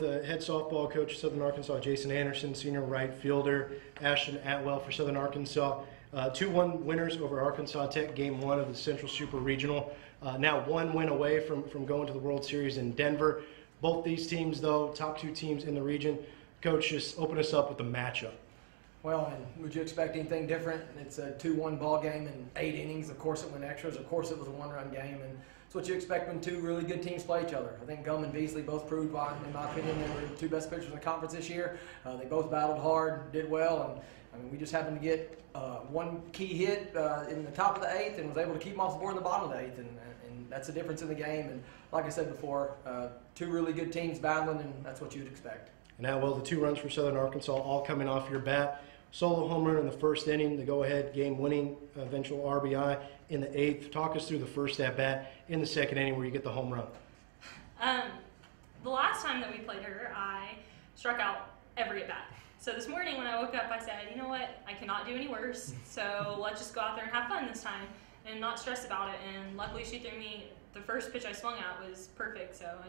with head softball coach of Southern Arkansas, Jason Anderson, senior right fielder, Ashton Atwell for Southern Arkansas. 2-1 winners over Arkansas Tech, game 1 of the Central Super Regional. Now 1 win away from going to the World Series in Denver. Both these teams, though, top 2 teams in the region. Coach, just open us up with the matchup. Well, and would you expect anything different? It's a 2-1 ball game in 8 innings. Of course it went extras. Of course it was a 1-run game. And it's what you expect when 2 really good teams play each other. I think Gum and Beasley both proved why, in my opinion, they were the 2 best pitchers in the conference this year. They both battled hard, did well, and I mean, we just happened to get 1 key hit in the top of the 8th and was able to keep them off the board in the bottom of the 8th, and that's the difference in the game. And like I said before, 2 really good teams battling, and that's what you'd expect. Now, well, the 2 runs for Southern Arkansas all coming off your bat. Solo home run in the first inning, the go-ahead game-winning eventual RBI in the 8th. Talk us through the first at-bat in the second inning where you get the home run. The last time that we played her, I struck out every at-bat. So this morning when I woke up, I said, you know what, I cannot do any worse, so let's just go out there and have fun this time and not stress about it. And luckily she threw me, the first pitch I swung at was perfect, so I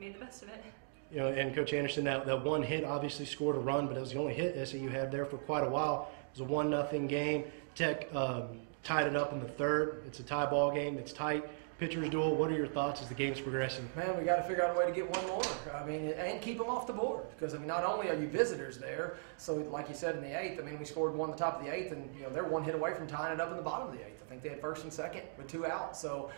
made the best of it. You know, and Coach Anderson, that 1 hit obviously scored a run, but it was the only hit SAU had there for quite a while. It was a 1-0 game. Tech tied it up in the 3rd. It's a tie ball game. It's tight. Pitchers duel. What are your thoughts as the game's progressing? Man, we got to figure out a way to get 1 more. I mean, and keep them off the board, because I mean, not only are you visitors there, so like you said in the 8th, I mean, we scored 1 at the top of the 8th, and you know they're 1 hit away from tying it up in the bottom of the 8th. I think they had 1st and 2nd with 2 out. So.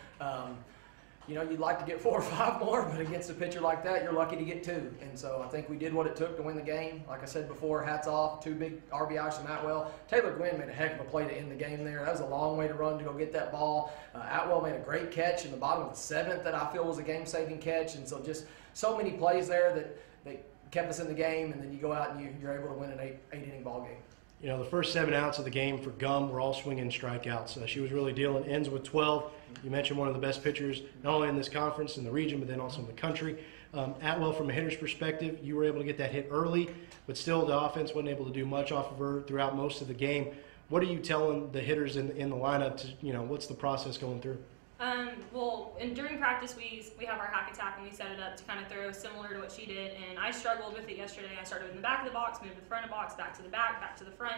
You know, you'd like to get 4 or 5 more, but against a pitcher like that, you're lucky to get 2. And so I think we did what it took to win the game. Like I said before, hats off, 2 big RBIs from Atwell. Taylor Gwynn made a heck of a play to end the game there. That was a long way to run to go get that ball. Atwell made a great catch in the bottom of the 7th that I feel was a game-saving catch. And so just so many plays there that kept us in the game, and then you go out and you're able to win an 8-inning ball game. You know, the first 7 outs of the game for Gum were all swinging strikeouts. She was really dealing. Ends with 12. You mentioned one of the best pitchers, not only in this conference, in the region, but then also in the country. Atwell, from a hitter's perspective, you were able to get that hit early, but still the offense wasn't able to do much off of her throughout most of the game. What are you telling the hitters in the lineup to, you know, what's the process going through? During practice, we have our hack attack, and we set it up to kind of throw similar to what she did. And I struggled with it yesterday. I started in the back of the box, moved to the front of the box, back to the back to the front,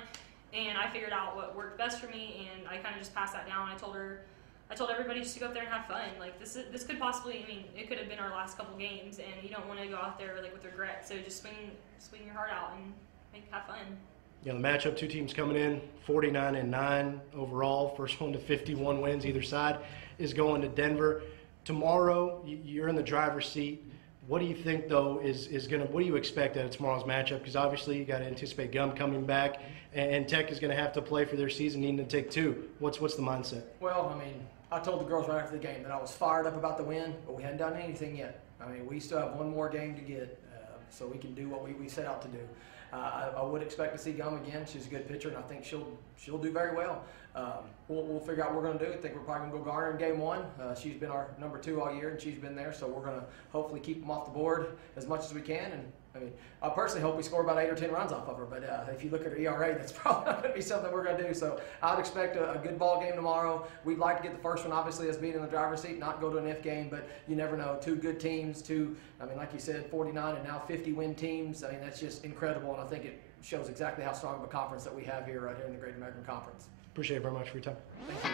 and I figured out what worked best for me. And I kind of just passed that down. I told everybody just to go up there and have fun. Like this could possibly, I mean, it could have been our last couple games, and you don't want to go out there like with regret. So just swing your heart out and have fun. You know, the matchup, 2 teams coming in, 49-9 overall. First one to 51 wins either side is going to Denver. Tomorrow, you're in the driver's seat. What do you think, though, what do you expect out of tomorrow's matchup? Because obviously you got to anticipate Gum coming back, and Tech is going to have to play for their season, needing to take 2. What's the mindset? Well, I mean, I told the girls right after the game that I was fired up about the win, but we hadn't done anything yet. I mean, we still have 1 more game to get, so we can do what we set out to do. I would expect to see Gum again. She's a good pitcher, and I think she'll do very well. We'll figure out what we're going to do. I think we're probably going to go Garner in game 1. She's been our number 2 all year, and she's been there, so we're going to hopefully keep them off the board as much as we can. And I mean, I personally hope we score about 8 or 10 runs off of her, but if you look at her ERA, that's probably not going to be something we're going to do. So I'd expect a good ball game tomorrow. We'd like to get the first one, obviously, as being in the driver's seat, not go to an if game, but you never know. 2 good teams, I mean, like you said, 49 and now 50-win teams. I mean, that's just incredible, and I think it shows exactly how strong of a conference that we have here right here in the Great American Conference. Appreciate it very much for your time. Thank you.